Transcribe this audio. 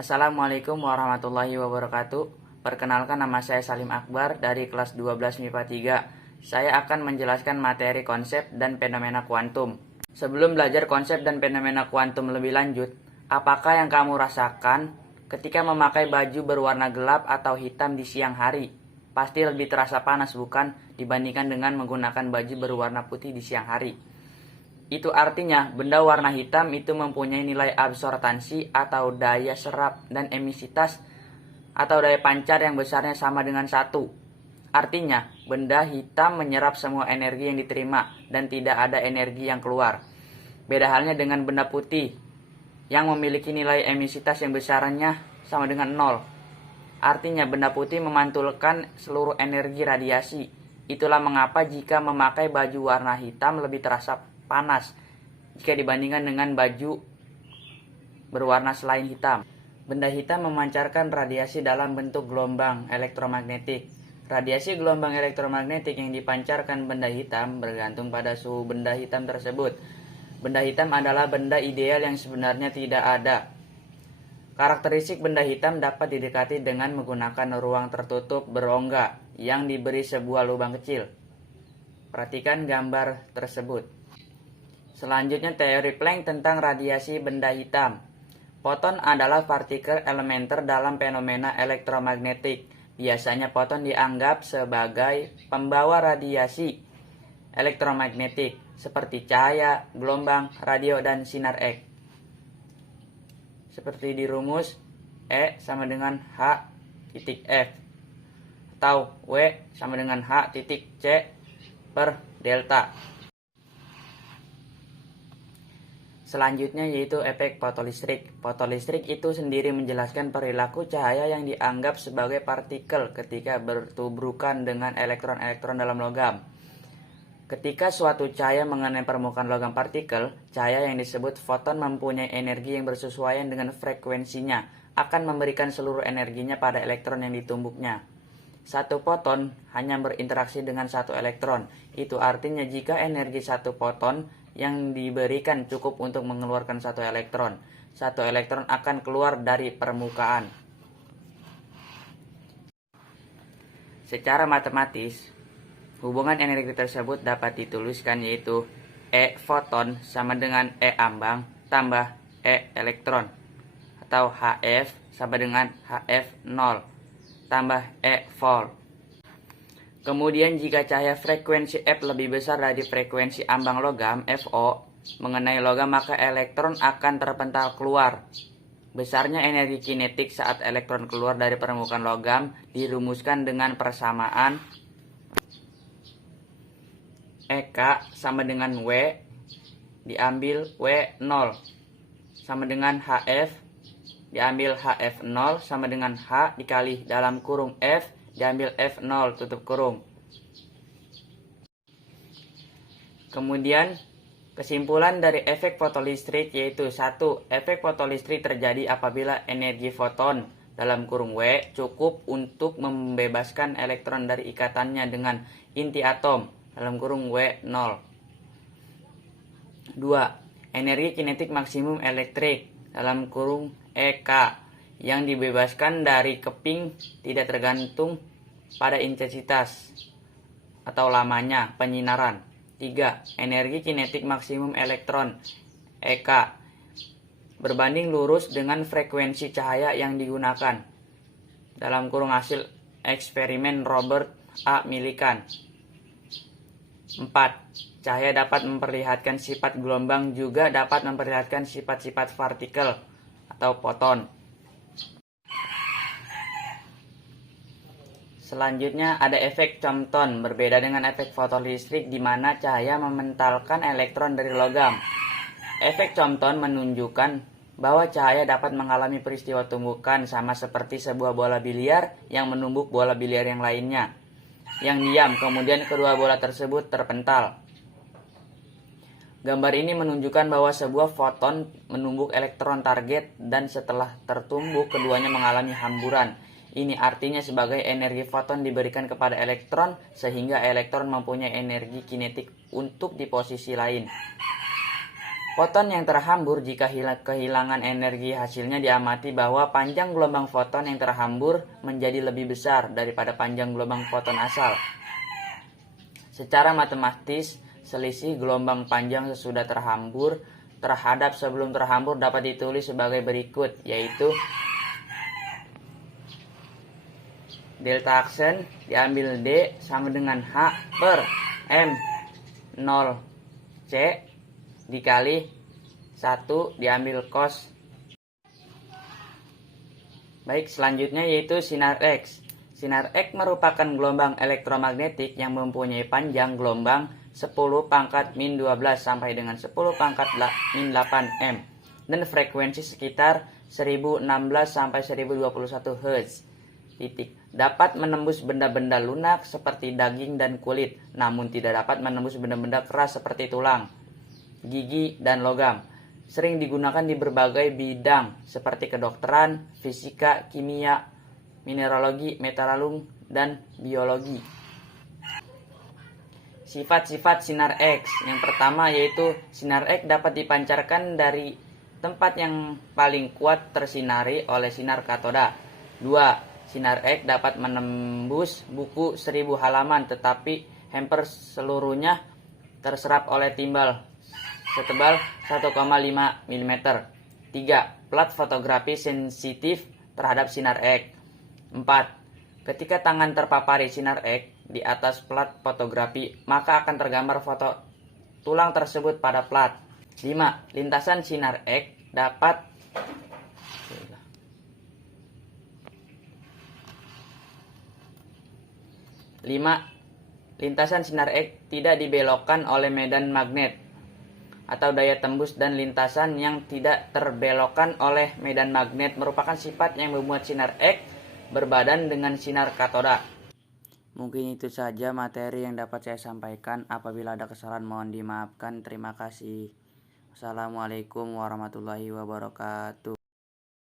Assalamualaikum warahmatullahi wabarakatuh. Perkenalkan, nama saya Salim Akbar dari kelas 12 MIPA 3. Saya akan menjelaskan materi konsep dan fenomena kuantum. Sebelum belajar konsep dan fenomena kuantum lebih lanjut, apakah yang kamu rasakan ketika memakai baju berwarna gelap atau hitam di siang hari? Pasti lebih terasa panas, bukan, dibandingkan dengan menggunakan baju berwarna putih di siang hari. Itu artinya benda warna hitam itu mempunyai nilai absorptansi atau daya serap dan emisitas atau daya pancar yang besarnya sama dengan 1. Artinya benda hitam menyerap semua energi yang diterima dan tidak ada energi yang keluar. Beda halnya dengan benda putih yang memiliki nilai emisitas yang besarnya sama dengan 0. Artinya benda putih memantulkan seluruh energi radiasi. Itulah mengapa jika memakai baju warna hitam lebih terasa panas jika dibandingkan dengan baju berwarna selain hitam. Benda hitam memancarkan radiasi dalam bentuk gelombang elektromagnetik. Radiasi gelombang elektromagnetik yang dipancarkan benda hitam bergantung pada suhu benda hitam tersebut. Benda hitam adalah benda ideal yang sebenarnya tidak ada. Karakteristik benda hitam dapat didekati dengan menggunakan ruang tertutup berongga yang diberi sebuah lubang kecil. Perhatikan gambar tersebut. Selanjutnya, teori Planck tentang radiasi benda hitam. Foton adalah partikel elementer dalam fenomena elektromagnetik. Biasanya foton dianggap sebagai pembawa radiasi elektromagnetik seperti cahaya, gelombang, radio, dan sinar X. Seperti di rumus E sama dengan H titik F atau W sama dengan H titik C per delta. Selanjutnya yaitu efek fotolistrik. Fotolistrik itu sendiri menjelaskan perilaku cahaya yang dianggap sebagai partikel ketika bertubrukan dengan elektron-elektron dalam logam. Ketika suatu cahaya mengenai permukaan logam partikel, cahaya yang disebut foton mempunyai energi yang bersesuaian dengan frekuensinya, akan memberikan seluruh energinya pada elektron yang ditumbuknya. Satu foton hanya berinteraksi dengan satu elektron. Itu artinya jika energi satu foton yang diberikan cukup untuk mengeluarkan satu elektron akan keluar dari permukaan. Secara matematis, hubungan energi tersebut dapat dituliskan yaitu E foton sama dengan E ambang tambah E elektron, atau HF sama dengan HF0 tambah E volt. Kemudian jika cahaya frekuensi F lebih besar dari frekuensi ambang logam FO mengenai logam, maka elektron akan terpental keluar. Besarnya energi kinetik saat elektron keluar dari permukaan logam dirumuskan dengan persamaan EK sama dengan W diambil W0 sama dengan HF diambil HF0 sama dengan H dikali dalam kurung F diambil F0 tutup kurung. Kemudian kesimpulan dari efek fotolistrik yaitu 1. Efek fotolistrik terjadi apabila energi foton dalam kurung W cukup untuk membebaskan elektron dari ikatannya dengan inti atom dalam kurung W0. 2. Energi kinetik maksimum elektrik dalam kurung EK yang dibebaskan dari keping tidak tergantung pada intensitas atau lamanya penyinaran. 3. Energi kinetik maksimum elektron EK berbanding lurus dengan frekuensi cahaya yang digunakan dalam kurung hasil eksperimen Robert A. Millikan. 4. Cahaya dapat memperlihatkan sifat gelombang, juga dapat memperlihatkan sifat-sifat partikel atau foton. Selanjutnya ada efek Compton, berbeda dengan efek fotolistrik di mana cahaya mementalkan elektron dari logam. Efek Compton menunjukkan bahwa cahaya dapat mengalami peristiwa tumbukan sama seperti sebuah bola biliar yang menumbuk bola biliar yang lainnya yang diam, kemudian kedua bola tersebut terpental. Gambar ini menunjukkan bahwa sebuah foton menumbuk elektron target dan setelah tertumbuk keduanya mengalami hamburan. Ini artinya sebagai energi foton diberikan kepada elektron sehingga elektron mempunyai energi kinetik untuk di posisi lain. Foton yang terhambur jika kehilangan energi hasilnya diamati bahwa panjang gelombang foton yang terhambur menjadi lebih besar daripada panjang gelombang foton asal. Secara matematis, selisih gelombang panjang sesudah terhambur terhadap sebelum terhambur dapat ditulis sebagai berikut, yaitu delta aksen diambil D sama dengan H per M 0 C dikali 1 diambil cos. Baik, selanjutnya yaitu sinar X. Sinar X merupakan gelombang elektromagnetik yang mempunyai panjang gelombang 10 pangkat min 12 sampai dengan 10 pangkat min 8 M dan frekuensi sekitar 1016 sampai 1021 Hz. Dapat menembus benda-benda lunak seperti daging dan kulit, namun tidak dapat menembus benda-benda keras seperti tulang, gigi, dan logam. Sering digunakan di berbagai bidang seperti kedokteran, fisika, kimia, mineralogi, metalurgi, dan biologi. Sifat-sifat sinar X. Yang pertama yaitu sinar X dapat dipancarkan dari tempat yang paling kuat tersinari oleh sinar katoda. 2. Sinar X dapat menembus buku 1000 halaman tetapi hampir seluruhnya terserap oleh timbal setebal 1,5 mm. 3. Plat fotografi sensitif terhadap sinar X. 4. Ketika tangan terpapari sinar X di atas plat fotografi, maka akan tergambar foto tulang tersebut pada plat. 5. Lintasan sinar X dapat Lintasan sinar X tidak dibelokkan oleh medan magnet atau daya tembus, dan lintasan yang tidak terbelokkan oleh medan magnet merupakan sifat yang membuat sinar X berbadan dengan sinar katoda. Mungkin itu saja materi yang dapat saya sampaikan. Apabila ada kesalahan mohon dimaafkan. Terima kasih. Wassalamualaikum warahmatullahi wabarakatuh.